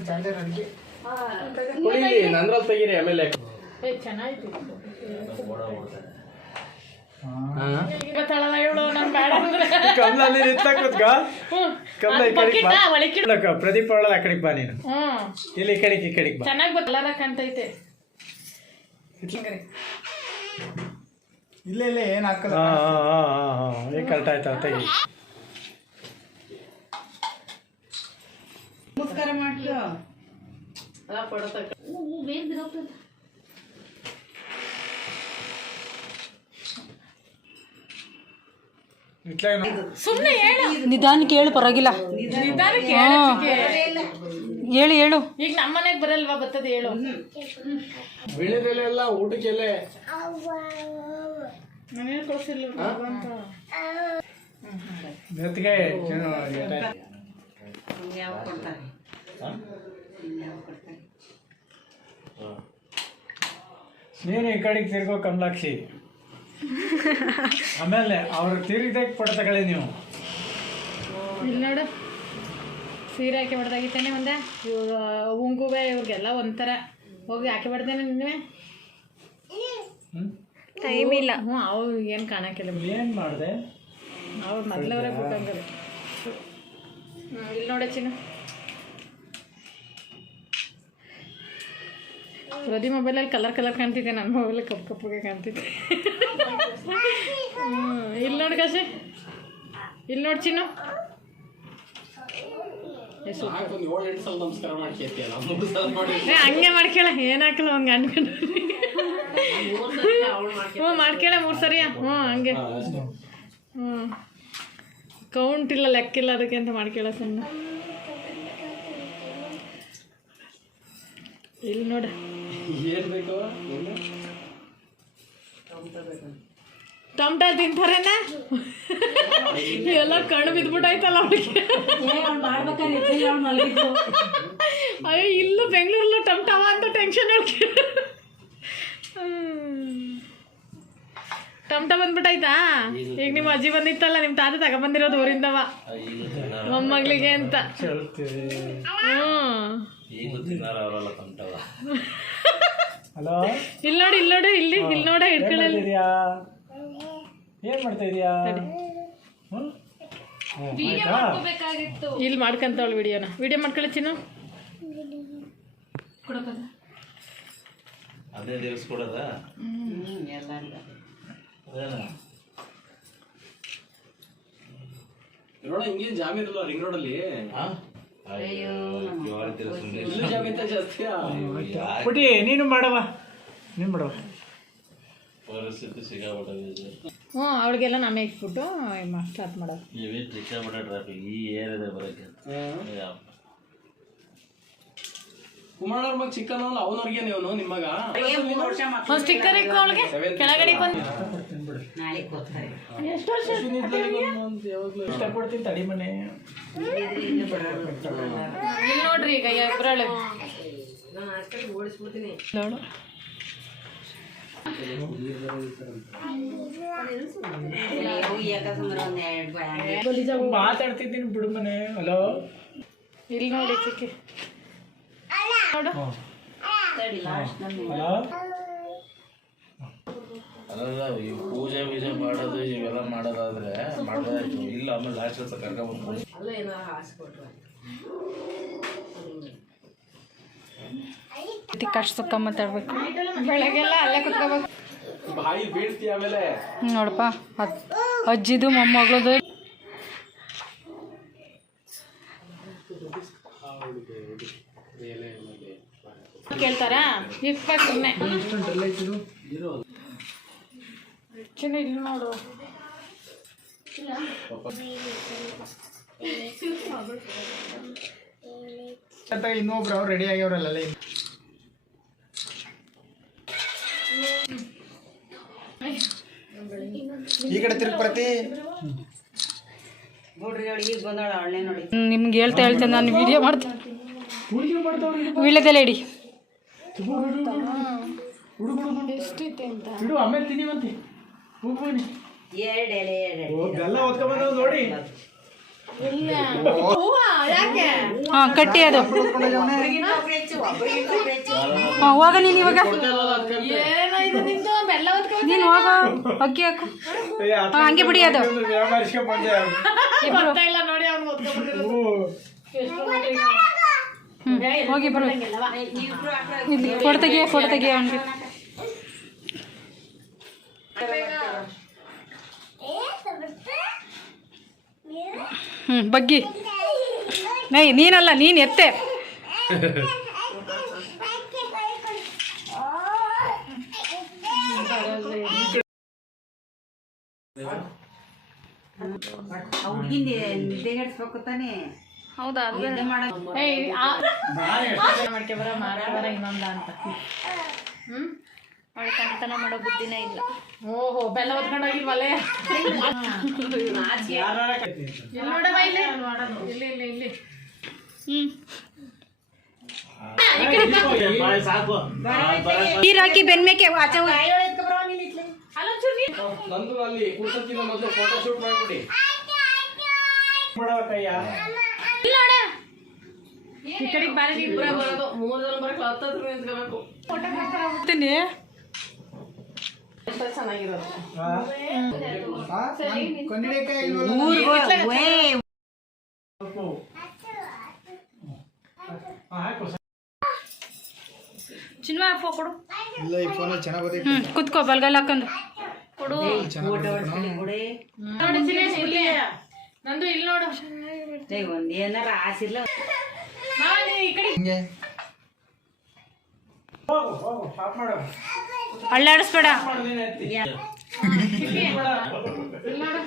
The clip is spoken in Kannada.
ನಂದ್ರಲ್ಲಿ ತೆಗೀರಿ ಆಮೇಲೆ ಪ್ರದೀಪ್ ಅವಳ ಆ ಕಡೆಗೆ ಬಾ ನೀನು ಇಲ್ಲಿ ಈ ಕಡೆಗೆ ಬಾ ಚೆನ್ನಾಗಿ ಬದಲಾರ ಕಾಣ್ತೈತೆ ಇಲ್ಲ ಏನ್ ಹಾಕಲ್ಲ ಕರೆಕ್ಟ್ ಆಯ್ತಾ ತೆಗಿ ನಮಸ್ಕಾರ ಮಾಡ್ತೀವಿ ಸುಮ್ಮನೆ ನಿಧಾನಕ್ಕೆ ಹೇಳು ಪರವಾಗಿಲ್ಲ ಹೇಳು ಹೇಳು ಈಗ ನಮ್ಮ ಮನೆಗೆ ಬರಲ್ವಾ ಬರ್ತದೆ ಹೇಳು ಬೆಳೆದೆಲ್ಲ ಊಟಕ್ಕೆಲ್ಲ ಮನೇಲಿ ಕಳ್ಸಿಲ್ಲ ಅಂತ ಜೊತೆಗೆ ನೀನು ಈ ಕಡೆಗೆ ತಿರ್ಗೋ ಕಮಲಾಕ್ಷಿ ಆಮೇಲೆ ಅವ್ರು ತಿರುಗಿದಾಗ ಪಡ ತಗೊಳ್ಳಿ ನೀವು ಇಲ್ಲಿ ನೋಡು ಸೀರೆ ಹಾಕಿ ಬಡ್ದಾಗಿತ್ತೇನೆ ಒಂದೆ ಉಂಗುವೆ ಇವ್ರಿಗೆಲ್ಲ ಒಂಥರ ಹೋಗಿ ಹಾಕಿ ಬಡ್ದೇನೆ ನಿನ್ನೆ ಟೈಮ್ ಇಲ್ಲ ಅವ್ರು ಏನು ಕಾಣಕ್ಕಿಲ್ಲ ಏನು ಮಾಡಿದೆ ಅವ್ರು ಮೊದಲವರೇ ಬಿಟ್ಟಂಗಲ್ಲ ಇಲ್ಲಿ ನೋಡೆ ಚಿನ್ನು ಪ್ರತಿ ಮೊಬೈಲಲ್ಲಿ ಕಲರ್ ಕಾಣ್ತಿದ್ದೆ ನನ್ನ ಮೊಬೈಲಲ್ಲಿ ಕಪ್ಪಗೆ ಕಾಣ್ತಿದ್ದೆ ಇಲ್ಲಿ ನೋಡಿ ಕಾಶಿ ಇಲ್ಲಿ ನೋಡಿ ಚಿನ್ನು ಹಂಗೆ ಮಾಡ್ಕೇಳ ಏನು ಹಾಕಲ್ಲ ಹಂಗೆ ಅನ್ಕೊಂಡು ಹ್ಞೂ ಮಾಡ್ಕೇಳ 3 ಸರಿಯಾ ಹಂಗೆ ಕೌಂಟ್ ಇಲ್ಲ ಲೆಕ್ಕಿಲ್ಲ ಅದಕ್ಕೆ ಅಂತ ಮಾಡ್ಕೇಳ ಸಣ್ಣ ಇಲ್ಲಿ ನೋಡ ಟೊಮಟ ತಿಂತಾರೇನ ಎಲ್ಲ ಕಣ್ಣು ಬಿದ್ಬಿಟ್ಟಾಯ್ತಲ್ಲ ಅವಳಿಗೆ ಅಯ್ಯೋ ಇಲ್ಲೂ ಬೆಂಗಳೂರಲ್ಲೂ ಟೊಮಟವ ಅಂತ ಟೆನ್ಷನ್ ಹೇಳ್ಕೆ ಟೊಮಟ ಬಂದ್ಬಿಟ್ಟಾಯ್ತಾ ಈಗ ನಿಮ್ಮ ಅಜ್ಜಿ ಬಂದಿತ್ತಲ್ಲ ನಿಮ್ಮ ತಾತ ತಗೊಂಬಂದಿರೋದು ಊರಿಂದವ ಮೊಮ್ಮಗಳಿಗೆ ಅಂತ ಹಲೋ ಇಲ್ಲಿ ನೋಡಿ ಇಲ್ಲಿ ನೋಡ ಹಿಡ್ಕೊಳ್ಳಿ ಏನ್ ಮಾಡ್ತಾ ಇದೀಯಾ ಇಲ್ಲಿ ಮಾಡ್ಕೊಂತವಳು ವಿಡಿಯೋ ಮಾಡ್ಕೊಳ್ಳಿ ಚಿನ್ನು ಅದೇ ದಿವಸ ಕೊಡೋದ ನೋಡ ಹಿಂಗೇನ್ ಜಾಮೀನ್ ಇಲ್ವಾ ರಿಂಗ್ ರೋಡಲ್ಲಿ ಪುಟಿ ನೀನು ಮಾಡವ ಪರಿಸ್ಥಿತಿ ಸಿಗಾಬಿಟ್ಟಿದೆ ಅವಳಿಗೆಲ್ಲ ನಾಮೇ ಇಟ್ಬಿಟ್ಟು ಸ್ಟಾರ್ಟ್ ಮಾಡೋದು ಇವೇ ಸಿಕ್ಕಾಬಿಟ್ಟ ಟ್ರಾಫಿಕ್ ಈ ಏರಿಯಾದ ಬರೋಕ್ಕೆ ಕುಮಾರವ್ರ ಮಗ ಚಿಕ್ಕನ ಅವನವ್ರಿಗೆ ನೀವು ನಿಮ್ಮಗ ಒಂದು ಸ್ಟಿಕ್ಕರ್ ಇಕ್ಕೋ ಅವಳಿಗೆ ಕೆಳಗಡೆ ಬಂದು ಎಷ್ಟು ವರ್ಷ ಇಷ್ಟಪಡ್ತೀನಿ ತಡಿ ಮನೆ ಇಲ್ಲಿ ನೋಡ್ರಿ ಈಗ ಇಬ್ಬರಳೆ ನೋಡು ಮಾತಾಡ್ತಿದ್ದೀನಿ ಬಿಡು ಮನೆ ಹಲೋ ಇಲ್ಲಿ ನೋಡಿ ಚಿಕ್ಕಿ ನೋಡು ಹಲೋ ಅಲ್ಲ ಈ ಪೂಜೆ ಮಾಡೋದು ಇವೆಲ್ಲ ಮಾಡೋದಾದ್ರೆ ಮಾಡೋದಾಯ್ತು ಇಲ್ಲ ಆಮೇಲೆ ಲಾಸ್ಟ್ ವರ್ಷ ಕರ್ಕೊಂಡ್ಬಂದು ಕಷ್ಟ ಸುಖ ಮಾತಾಡ್ಬೇಕು ಬೆಳಗ್ಗೆಲ್ಲ ಅಲ್ಲೇ ಕುತ್ಕೋಬೇಕು ಬಾಯಿ ಬೀಳ್ತೀಯ ಆಮೇಲೆ ನೋಡಪ್ಪ ಅಜ್ಜಿದು ಮೊಮ್ಮಗಳದು ಕೇಳ್ತಾರಾ ಇರ್ಬೇಕು ಸುಮ್ಮನೆ ಚೆನ್ನಾಗಿ ಇಲ್ಲಿ ನೋಡು ಇನ್ನೊಬ್ರು ಅವ್ರು ರೆಡಿ ಆಗ್ಯವ್ರಲ್ಲ ಈ ಕಡೆ ತಿರುಗಿ ಬರ್ತಿ ನಿಮ್ಗೆ ಹೇಳ್ತೇನೆ ನಾನು ವಿಡಿಯೋ ಮಾಡ್ತೀನಿ ವೀಳ್ಯದೆಲೆ ಇಡಿ ಎಷ್ಟೈತೆ ಅಂತ ಬಿಡು ಆಮೇಲೆ ತಿನ್ನಿವಂತೆ ಬೆಲ್ಲ ಹೊತ್ಕೊಂಡ್ಬಂದ ನೋಡಿ ಇಲ್ಲ ಹೂವ ಯಾಕೆ ಹಾಂ ಕಟ್ಟಿ ಅದು ಹಾಂ ಹೋಗ ನೀನು ಇವಾಗ ಏನಾಯ್ತು ನಿಂದು ಬೆಲ್ಲ ಹೊತ್ಕೊ ನೀನು ಹೋಗ ಅಕ್ಕಿ ಹಾಕು ಹಾಂ ಹಂಗೆ ಬಿಡಿ ಅದು ಇಬ್ರು ಗೊತ್ತಾಗಿಲ್ಲ ನೋಡಿ ಅವ್ನು ಹೊತ್ಕೊಂಡ್ಬಿಟ್ಟಿರೋದು ಹೋಗಿ ಬರು ಇಲ್ಲಿ ಫೋಟೋ ತೆಗಿಯ ಅವನಿಗೆ ಬಗ್ಗಿ ನೀನಲ್ಲ ನೀನು ಎತ್ತೆ ಹೌದಾ ಮಾಡ್ಕೊಬರ ಮಾರಾಬರ ಇನ್ನೊಂದ ಅಂತ ಅವಳು ಕಣ್ತನ ಮಾಡೋ ಬುದ್ಧಿನೇ ಇಲ್ಲ. ಓಹೋ ಬೆಲ್ಲ ಹೊತ್ಕೊಂಡೋಗಿಲ್ವಲ್ಲೇ ಇಲ್ಲಿ ನೋಡವ ಇಲ್ಲಿ ಇಲ್ಲಿ ಇಲ್ಲಿ ಇಲ್ಲಿ ನೀರು ಹಾಕಿ ಬೆನ್ಮೇಕೆ ಆಚೆ ನಂದು ಅಲ್ಲಿ ಕೂರ್ಸಕ್ಕಿಂತ ಮೊದಲು ಫೋಟೋ ಶೂಟ್ ಮಾಡ್ಬಿಡಿ. ಈ ಕಡೆಗೆ ಬಾರಿ ಇಬ್ಬರೇ ಬರೋದು, 3 ಜನ ಬರಕ್ಕೆ 10 ಹತ್ರ ನಿಂತ್ಕೋಬೇಕು. ಹೋಗ್ತೀನಿ. ಎಷ್ಟೋ ಚೆನ್ನಾಗಿರೋದು. ಚಿನ್ವ ಫೋ ಕೊಡು. ಇಲ್ಲ ಈ ಫೋನಲ್ಲಿ ಚೆನ್ನಾಗಿ ಗೊತ್ತೈತೆ. ಕುತ್ಕೋ ಬಲ್ಗಲ್ ಹಾಕೊಂಡು ಕೊಡು. ನೋಡಿ ಚಿನ್ನೇಶ್ ಇಲ್ಲಿ ನಂದು ಇಲ್ಲಿ ನೋಡು ಏನಾರ ಆಸಿರ್ಲ ಈ ಕಡೆ ಹಿಂಗೆ ಅಳ್ಳಾಡಿಸ್ಬೇಡ. ಇಲ್ಲಿ ನೋಡು